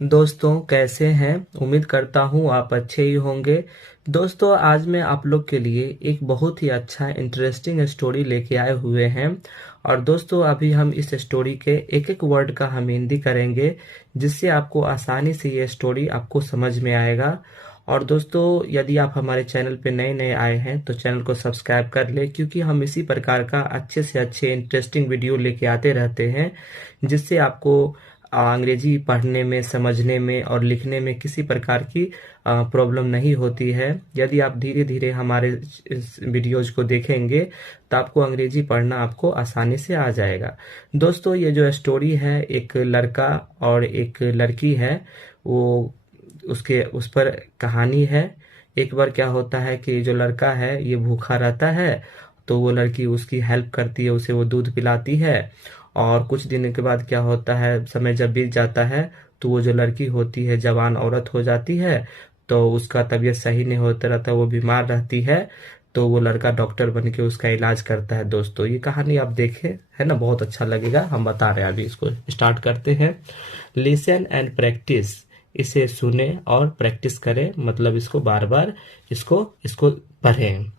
दोस्तों कैसे हैं। उम्मीद करता हूँ आप अच्छे ही होंगे। दोस्तों आज मैं आप लोग के लिए एक बहुत ही अच्छा इंटरेस्टिंग स्टोरी लेके आए हुए हैं। और दोस्तों अभी हम इस स्टोरी के एक एक वर्ड का हम हिंदी करेंगे, जिससे आपको आसानी से ये स्टोरी आपको समझ में आएगा। और दोस्तों यदि आप हमारे चैनल पे नए नए आए हैं तो चैनल को सब्सक्राइब कर ले, क्योंकि हम इसी प्रकार का अच्छे से अच्छे इंटरेस्टिंग वीडियो लेके आते रहते हैं, जिससे आपको अंग्रेजी पढ़ने में, समझने में और लिखने में किसी प्रकार की प्रॉब्लम नहीं होती है। यदि आप धीरे धीरे हमारे इस वीडियोज को देखेंगे तो आपको अंग्रेजी पढ़ना आपको आसानी से आ जाएगा। दोस्तों ये जो स्टोरी है, एक लड़का और एक लड़की है, वो उसके उस पर कहानी है। एक बार क्या होता है कि जो लड़का है ये भूखा रहता है, तो वो लड़की उसकी हेल्प करती है, उसे वो दूध पिलाती है। और कुछ दिन के बाद क्या होता है, समय जब बीत जाता है तो वो जो लड़की होती है जवान औरत हो जाती है। तो उसका तबीयत सही नहीं होता रहता, वो बीमार रहती है। तो वो लड़का डॉक्टर बन के उसका इलाज करता है। दोस्तों ये कहानी आप देखें, है ना, बहुत अच्छा लगेगा। हम बता रहे हैं, अभी इसको स्टार्ट करते हैं। लिसन एंड प्रैक्टिस, इसे सुने और प्रैक्टिस करें, मतलब इसको बार बार इसको इसको पढ़ें।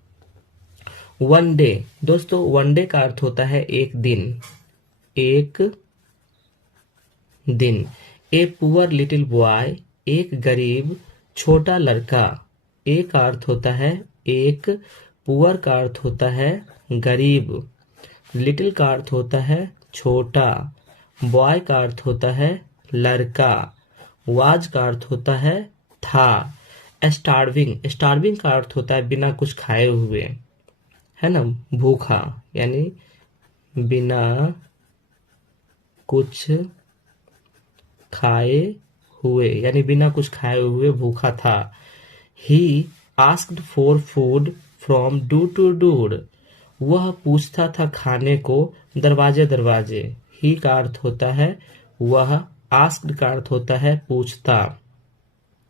वन डे, दोस्तों वन डे का अर्थ होता है एक दिन, एक दिन। ए पुअर लिटिल बॉय, एक गरीब छोटा लड़का। ए का अर्थ होता है एक, पुअर का अर्थ होता है गरीब, लिटिल का अर्थ होता है छोटा, बॉय का अर्थ होता है लड़का, वाज का अर्थ होता है था। स्टार्विंग, स्टार्विंग का अर्थ होता है बिना कुछ खाए हुए, है ना, भूखा, यानी बिना कुछ खाए हुए, यानी बिना कुछ खाए हुए भूखा था। He asked for food from door to door, वह पूछता था खाने को दरवाजे दरवाजे। ही का अर्थ होता है वह, आस्क्ड का अर्थ होता है पूछता,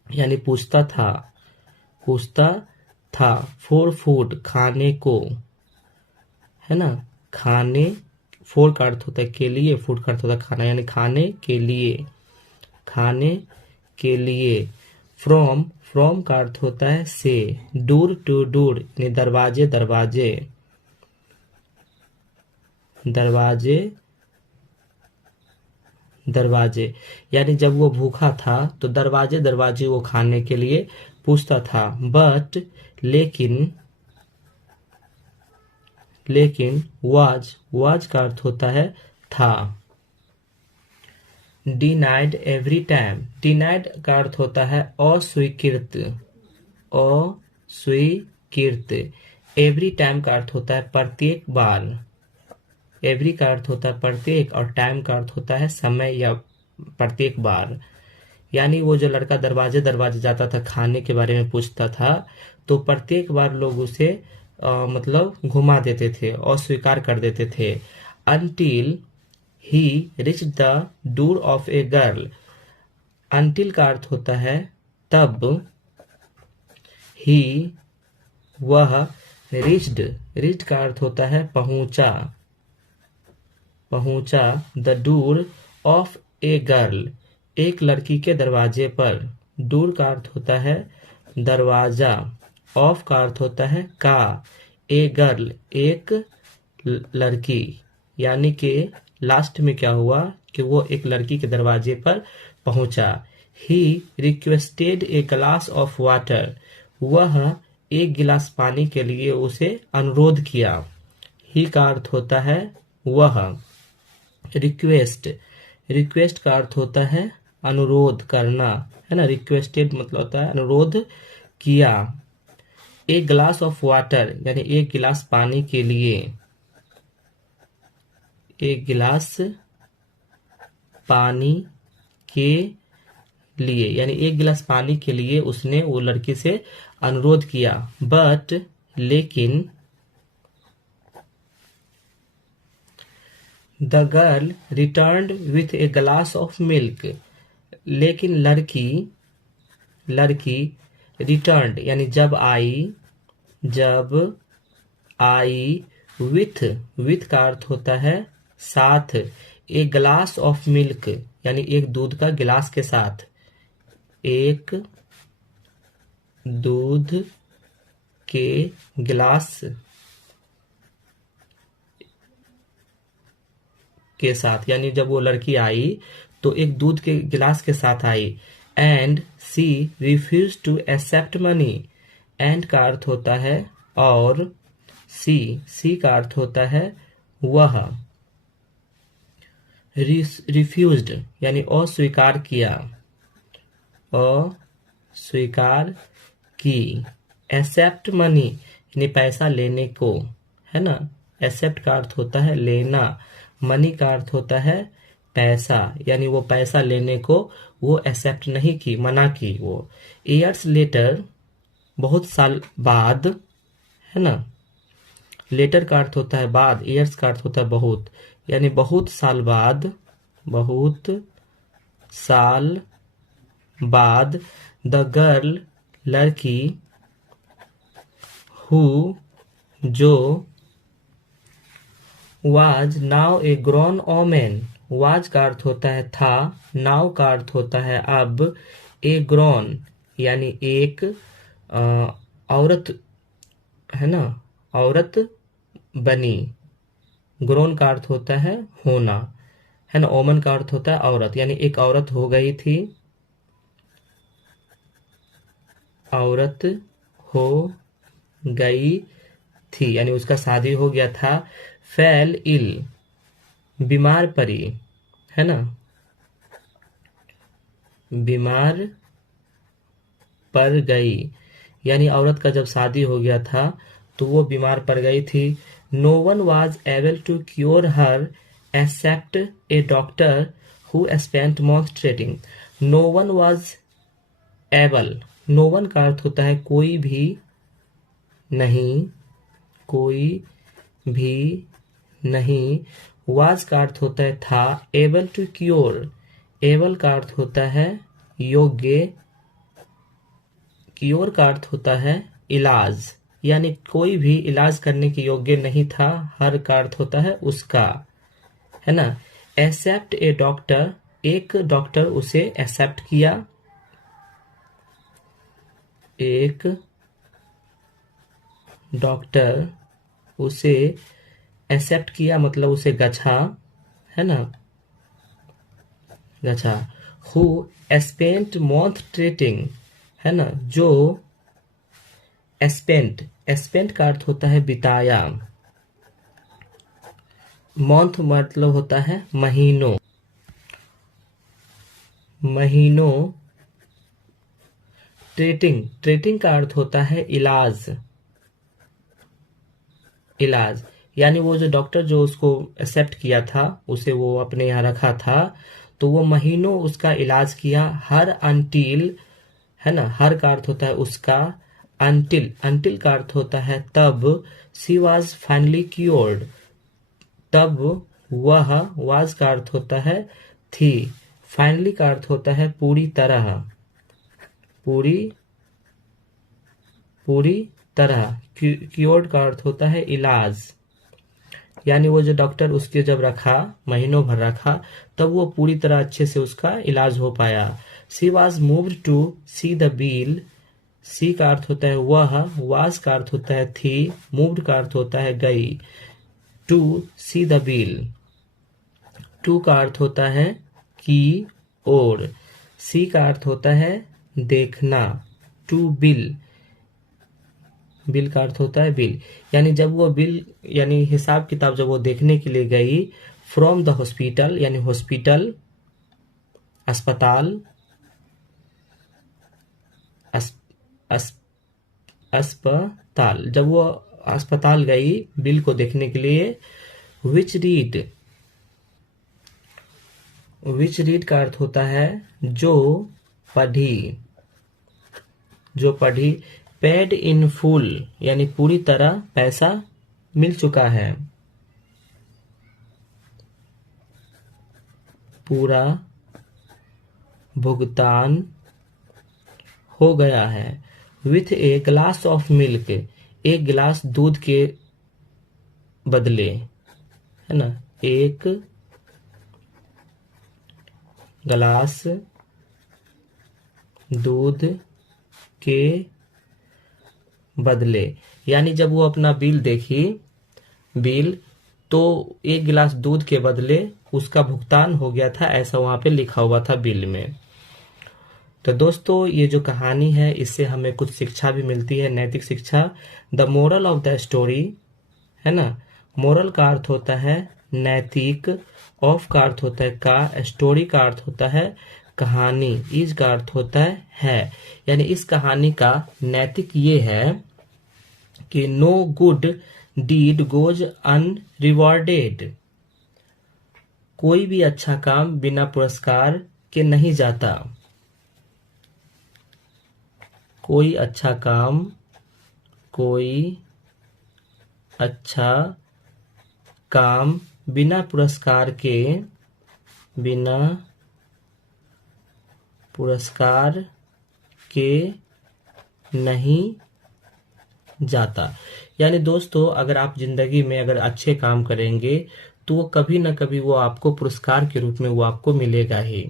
यानी पूछता था, पूछता था। फॉर फूड, खाने को, है ना, खाने। फोर का अर्थ होता है के लिए, फूड का अर्थ होता है खाना, यानी खाने के लिए, खाने के लिए। फ्रॉम, फ्रॉम का अर्थ होता है से। डोर टू डोर, यानी दरवाजे दरवाजे, दरवाजे दरवाजे, यानी जब वो भूखा था तो दरवाजे दरवाजे वो खाने के लिए पूछता था। बट, लेकिन, लेकिन वाज, वाज का अर्थ होता है था। डिनाइड एवरी टाइम, डिनाइड का अर्थ होता है अस्वीकृत, अस्वीकृत। एवरी टाइम का अर्थ होता है प्रत्येक बार, एवरी का अर्थ होता है प्रत्येक और टाइम का अर्थ होता है समय या प्रत्येक बार। यानी वो जो लड़का दरवाजे दरवाजे जाता था, खाने के बारे में पूछता था, तो प्रत्येक बार लोग उसे मतलब घुमा देते थे और स्वीकार कर देते थे। Until he rich the door of a girl, until का अर्थ होता है तब, ही वह, रिच्ड, रिच्ड का अर्थ होता है पहुंचा, पहुंचा। The door of a girl, एक लड़की के दरवाजे पर। डोर का अर्थ होता है दरवाजा, ऑफ का अर्थ होता है का, ए गर्ल एक लड़की, यानी कि लास्ट में क्या हुआ कि वो एक लड़की के दरवाजे पर पहुंचा। He requested a glass of water, वह एक गिलास पानी के लिए उसे अनुरोध किया। ही का अर्थ होता है वह। रिक्वेस्ट, रिक्वेस्ट का अर्थ होता है अनुरोध करना, है ना, रिक्वेस्टेड मतलब होता है अनुरोध किया। एक ग्लास ऑफ वाटर, यानी एक गिलास पानी के लिए, एक गिलास पानी के लिए, यानी एक गिलास पानी के लिए उसने वो लड़की से अनुरोध किया। बट, लेकिन, the girl returned with a glass of milk, लेकिन लड़की, लड़की रिटर्न्ड यानी जब आई, जब आई, विथ, विथ का अर्थ होता है साथ, ए ग्लास ऑफ मिल्क, यानी एक दूध का गिलास के साथ, एक दूध के गिलास के साथ, यानी जब वो लड़की आई तो एक दूध के गिलास के साथ आई। And she refuse to accept money. And का अर्थ होता है और, सी का अर्थ होता है वह। रिफ्यूज्ड यानी अस्वीकार किया, अस्वीकार की। एक्सेप्ट मनी यानी पैसा लेने को, है ना। एक्सेप्ट का अर्थ होता है लेना, मनी का अर्थ होता है पैसा, यानी वो पैसा लेने को वो एक्सेप्ट नहीं की, मना की वो। ईयर्स लेटर बहुत साल बाद, है ना। लेटर का अर्थ होता है बाद, ईयर्स का अर्थ होता है बहुत, यानी बहुत साल बाद, बहुत साल बाद। द गर्ल लड़की, हु जो, was now a grown woman. Was का अर्थ होता है था, नाउ का अर्थ होता है अब, ए ग्रोन यानी एक औरत, है ना, औरत बनी। ग्रोन का अर्थ होता है होना, है ना। ओमन का अर्थ होता है औरत, यानी एक औरत हो गई थी, औरत हो गई थी, यानी उसका शादी हो गया था। फेल इल बीमार पड़ी, है ना, बीमार पड़ गई, यानी औरत का जब शादी हो गया था तो वो बीमार पड़ गई थी। No one was able to cure her except a doctor who spent month treating. No one was able, no one का अर्थ होता है कोई भी नहीं, कोई भी नहीं। वाज का अर्थ होता है था, एबल टू क्योर, एबल का अर्थ होता है योग्य, क्योर का अर्थ होता है इलाज, यानी कोई भी इलाज करने के योग्य नहीं था। हर का अर्थ होता है उसका, है ना। एक्सेप्ट ए डॉक्टर, एक डॉक्टर उसे एक्सेप्ट किया, एक डॉक्टर उसे एक्सेप्ट किया मतलब उसे गछा, है ना, गछा। हु स्पेंट मंथ ट्रीटिंग, है ना, जो स्पेंट, स्पेंट का अर्थ होता है बिताया, मंथ मतलब होता है महीनों, महीनों। ट्रीटिंग, ट्रीटिंग का अर्थ होता है इलाज, इलाज, यानी वो जो डॉक्टर जो उसको एक्सेप्ट किया था, उसे वो अपने यहाँ रखा था, तो वो महीनों उसका इलाज किया। हर अंटिल, है ना, हर का अर्थ होता है उसका, अंटिल, अंटिल का अर्थ होता है तब। सी वॉज फाइनली क्योर्ड, तब वह, वाज का अर्थ होता है थी, फाइनली का अर्थ होता है पूरी तरह, पूरी, पूरी तरह। क्योर्ड का अर्थ होता है इलाज, यानी वो जो डॉक्टर उसके जब रखा, महीनों भर रखा, तब वो पूरी तरह अच्छे से उसका इलाज हो पाया। She was moved to see the bill, she का अर्थ होता है वह, वाज का अर्थ होता है थी, मूव्ड का अर्थ होता है गई। To see the bill, to का अर्थ होता है की ओर, सी का अर्थ होता है देखना। टू बिल, बिल का अर्थ होता है बिल, यानी जब वो बिल यानी हिसाब किताब जब वो देखने के लिए गई, फ्रॉम द हॉस्पिटल यानी हॉस्पिटल, अस्पताल, अस्पताल, जब वो अस्पताल गई बिल को देखने के लिए। विच रीड, विच रीड का अर्थ होता है जो पढ़ी, जो पढ़ी। पेड इन फुल यानी पूरी तरह पैसा मिल चुका है, पूरा भुगतान हो गया है। With a glass of milk, एक गिलास दूध के बदले, है ना, एक गिलास दूध के बदले, यानी जब वो अपना बिल तो 1 गिलास दूध के बदले उसका भुगतान हो गया था, ऐसा वहां पे लिखा हुआ था बिल में। तो दोस्तों ये जो कहानी है इससे हमें कुछ शिक्षा भी मिलती है, नैतिक शिक्षा। The moral of the story है ना, मोरल का अर्थ होता है नैतिक, ऑफ का अर्थ होता है का, स्टोरी का अर्थ होता है कहानी, इज का अर्थ होता है। यानी इस कहानी का नैतिक ये है कि नो गुड डीड गोज अनरिवॉर्डेड, कोई भी अच्छा काम बिना पुरस्कार के नहीं जाता। कोई अच्छा काम बिना पुरस्कार के नहीं जाता। यानी दोस्तों अगर आप जिंदगी में अगर अच्छे काम करेंगे तो वो कभी ना कभी वो आपको पुरस्कार के रूप में वो आपको मिलेगा ही।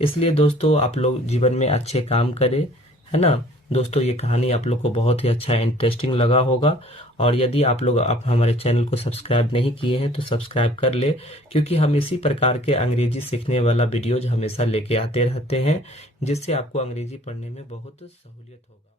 इसलिए दोस्तों आप लोग जीवन में अच्छे काम करें, है ना। दोस्तों ये कहानी आप लोग को बहुत ही अच्छा इंटरेस्टिंग लगा होगा, और यदि आप हमारे चैनल को सब्सक्राइब नहीं किए हैं तो सब्सक्राइब कर ले, क्योंकि हम इसी प्रकार के अंग्रेजी सीखने वाला वीडियोज हमेशा लेके आते रहते हैं, जिससे आपको अंग्रेजी पढ़ने में बहुत सहूलियत होगा।